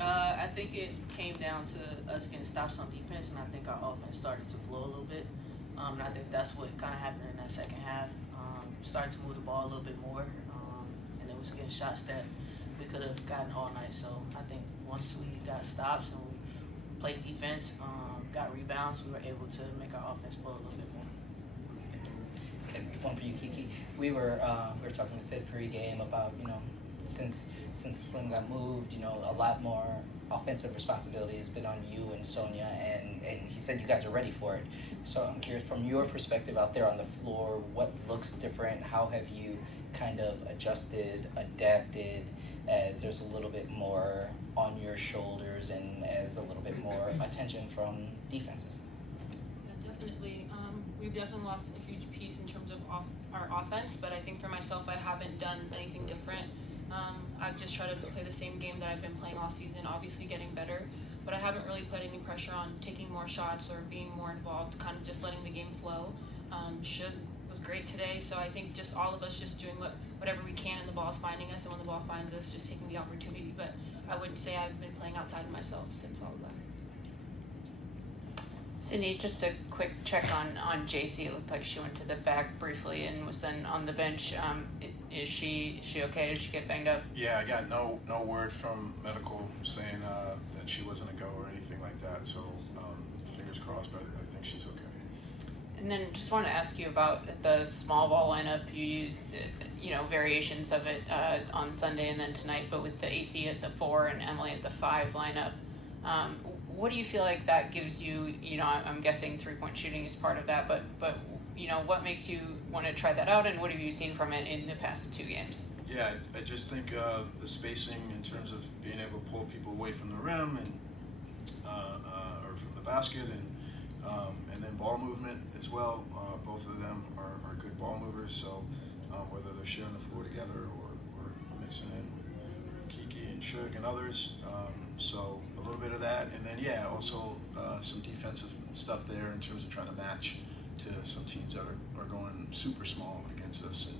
I think it came down to us getting stops on defense, and I think our offense started to flow a little bit. And I think that's what kind of happened in that second half. Started to move the ball a little bit more, and it was getting shots that we could have gotten all night. So I think once we got stops and we played defense, got rebounds, we were able to make our offense flow a little bit more. And one for you, Kiki. We were talking to Sid pre-game about, since Slim got moved, a lot more offensive responsibility has been on you and Sonia, and he said you guys are ready for it. So I'm curious, from your perspective out there on the floor, what looks different? How have you kind of adjusted, adapted, as there's a little bit more on your shoulders and as a little bit more attention from defenses? Yeah, definitely. We've definitely lost a huge piece in terms of our offense, but I think for myself, I haven't done anything different. I've just tried to play the same game that I've been playing all season, obviously getting better, but I haven't really put any pressure on taking more shots or being more involved, kind of just letting the game flow. Sug was great today, so I think just all of us just doing whatever we can, and the ball's finding us, and when the ball finds us, just taking the opportunity. But I wouldn't say I've been playing outside of myself since all of that. Sydney, just a quick check on JC. It looked like she went to the back briefly and was then on the bench. Is she okay? Did she get banged up? Yeah, I got no word from medical saying that she wasn't a go or anything like that. So fingers crossed, but I think she's okay. And then just want to ask you about the small ball lineup. You used, variations of it on Sunday and then tonight, but with the AC at the 4 and Emily at the 5 lineup. What do you feel like that gives you? I'm guessing 3-point shooting is part of that, but what makes you want to try that out, and what have you seen from it in the past 2 games? Yeah, I just think the spacing in terms of being able to pull people away from the rim and or from the basket, and then ball movement as well. Both of them are good ball movers. So whether they're sharing the floor together or mixing in with Kiki and Sug and others. So a little bit of that, and then also some defensive stuff there in terms of trying to match to some teams that are going super small against us,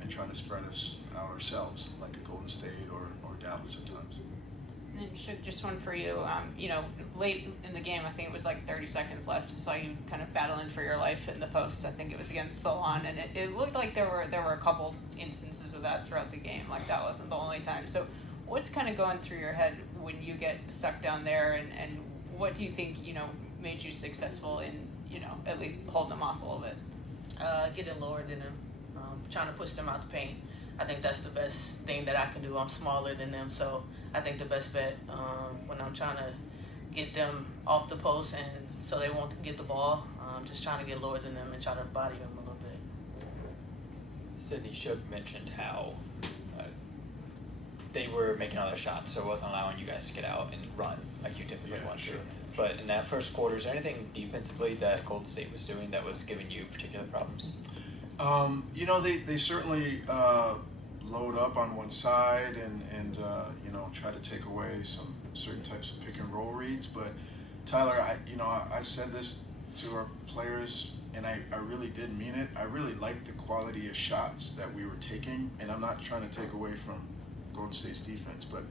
and trying to spread us out ourselves, like a Golden State or Dallas at times. And then Sug, just one for you. Late in the game, I think it was like 30 seconds left. I saw you kind of battling for your life in the post. I think it was against Solon, and it looked like there were a couple instances of that throughout the game. Like that wasn't the only time. So what's kind of going through your head when you get stuck down there, and what do you think, made you successful in, at least holding them off a little bit? Getting lower than them, trying to push them out the paint. I think that's the best thing that I can do. I'm smaller than them, so I think the best bet when I'm trying to get them off the post and so they won't get the ball, just trying to get lower than them and try to body them a little bit. Sydney, Sug mentioned how they were making other shots, so it wasn't allowing you guys to get out and run like you typically want to. But in that first quarter, is there anything defensively that Golden State was doing that was giving you particular problems? They certainly load up on one side and try to take away some certain types of pick and roll reads. But Tyler, I said this to our players, and I really did mean it. I really liked the quality of shots that we were taking, and I'm not trying to take away from Golden State's defense, but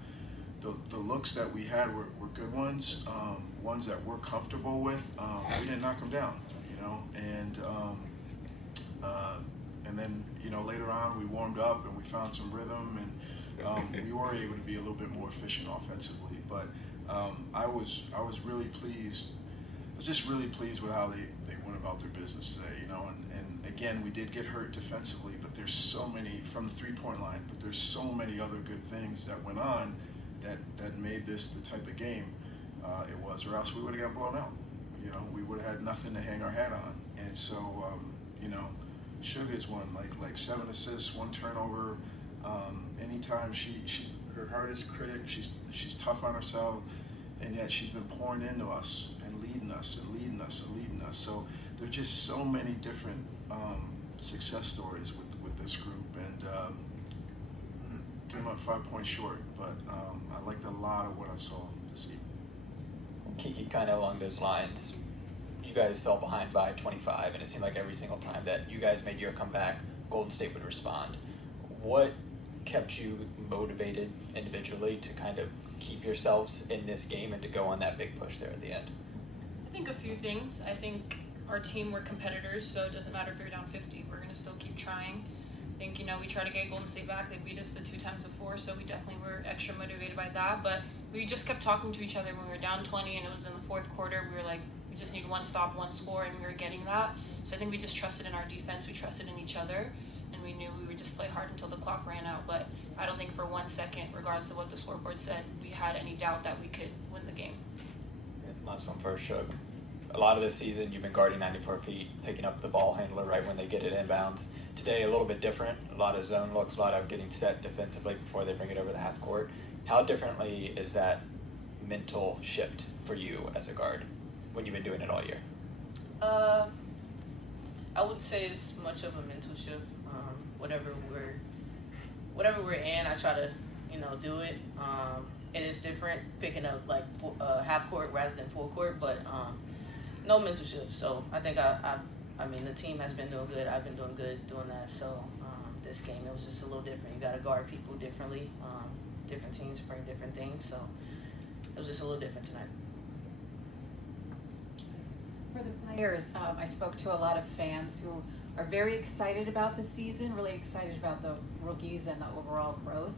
the looks that we had were good ones, ones that we're comfortable with. We didn't knock them down, and then later on we warmed up and we found some rhythm, and we were able to be a little bit more efficient offensively. But I was really pleased. I was just really pleased with how they went about their business today, and again, we did get hurt defensively, but there's so many from the 3-point line, but there's so many other good things that went on that made this the type of game it was, or else we would have got blown out. We would have had nothing to hang our hat on. And so, Sug is one, like 7 assists, 1 turnover. Anytime she's her hardest critic, she's tough on herself, and yet she's been pouring into us and leading us and leading us and leading us. So there's just so many different success stories with this group, and came up 5 points short, but I liked a lot of what I saw this evening. Kiki, kind of along those lines, you guys fell behind by 25, and it seemed like every single time that you guys made your comeback, Golden State would respond. What kept you motivated individually to kind of keep yourselves in this game and to go on that big push there at the end? I think a few things. I think our team, we're competitors, so it doesn't matter if you're down 50. We're going to still keep trying. I think, we try to get Golden State back. They beat us the 2 times before, so we definitely were extra motivated by that. But we just kept talking to each other when we were down 20 and it was in the fourth quarter. We were like, we just need one stop, one score, and we were getting that. So I think we just trusted in our defense. We trusted in each other, and we knew we would just play hard until the clock ran out. But I don't think for 1 second, regardless of what the scoreboard said, we had any doubt that we could win the game. Last one first, Sug. A lot of this season, you've been guarding 94 feet, picking up the ball handler right when they get it inbounds. Today, a little bit different. A lot of zone looks, a lot of getting set defensively before they bring it over the half court. How differently is that mental shift for you as a guard when you've been doing it all year? I wouldn't say it's much of a mental shift. Whatever we're in, I try to, do it. It is different picking up like half court rather than full court, but no mental shift. So I think I mean the team has been doing good. I've been doing good doing that. So this game it was just a little different. You got to guard people differently. Different teams bring different things. So it was just a little different tonight. For the players, I spoke to a lot of fans who are very excited about the season, really excited about the rookies and the overall growth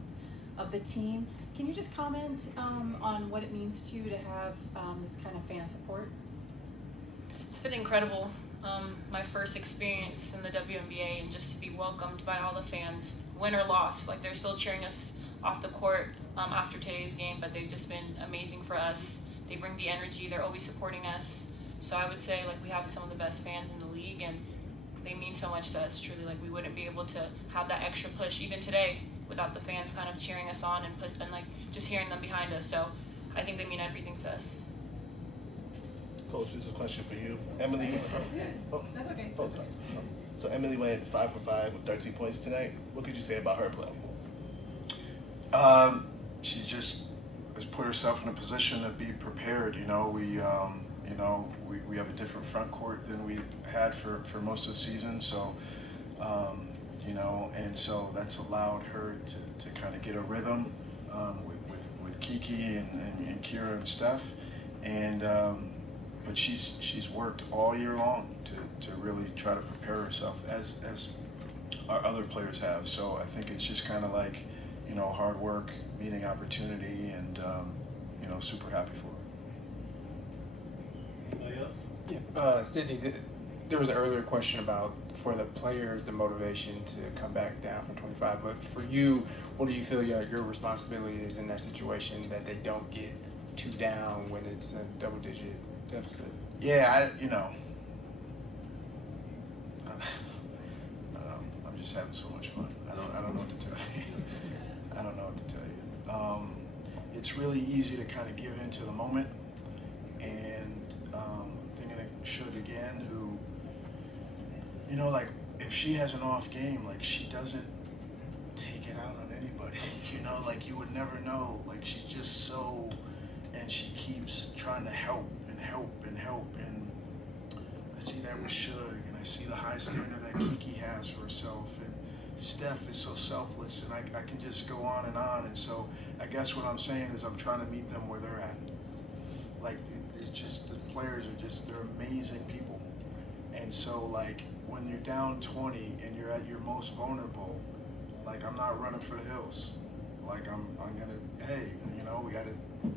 of the team. Can you just comment on what it means to you to have this kind of fan support? It's been incredible. My first experience in the WNBA, and just to be welcomed by all the fans, win or loss. Like, they're still cheering us off the court after today's game, but they've just been amazing for us. They bring the energy. They're always supporting us. So I would say, like, we have some of the best fans in the league, and they mean so much to us, truly. Like, we wouldn't be able to have that extra push even today without the fans kind of cheering us on and like just hearing them behind us. So I think they mean everything to us. Coach, this is a question for you. Emily. Oh, That's okay. oh, sorry. So Emily went 5 for 5 with 13 points tonight. What could you say about her play? She just has put herself in a position to be prepared. We have a different front court than we had for most of the season. So, and so that's allowed her to kind of get a rhythm with Kiki and Kira and Steph. And but she's worked all year long to really try to prepare herself as our other players have. So I think it's just kind of like, hard work meeting opportunity, and super happy for her. Anybody else? Sydney, there was an earlier question about, for the players, the motivation to come back down from 25. But for you, what do you feel your responsibility is in that situation, that they don't get too down when it's a double-digit deficit? Yeah, I'm just having so much fun. I don't know what to tell you. I don't know what to tell you. It's really easy to kind of give into the moment, and thinking of Sug again, who, like, if she has an off game, like, she doesn't take it out on anybody. Like, you would never know. Like, she's just so, and she keeps trying to help and help and help. And I see that with Sug, and I see the high standard that Kiki has for herself, and Steph is so selfless, and I can just go on. And so I guess what I'm saying is I'm trying to meet them where they're at. Like, it's just, the players are just, they're amazing people. And so, like, when you're down 20 and you're at your most vulnerable, like, I'm not running for the hills. Like, I'm gonna, hey, we gotta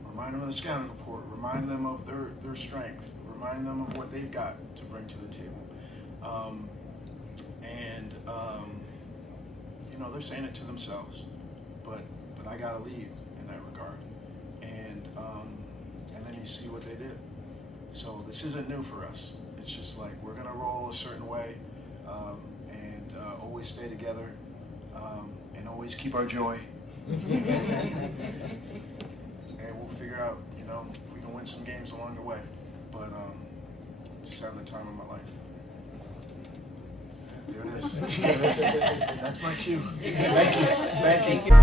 remind them of the scouting report, remind them of their strength, remind them of what they've got to bring to the table. They're saying it to themselves, but I gotta lead in that regard. And then you see what they did. So this isn't new for us. It's just like, we're gonna roll a certain way, and always stay together, and always keep our joy. And we'll figure out, if we can win some games along the way. But just having the time of my life. There it is. That's my cue. Thank you.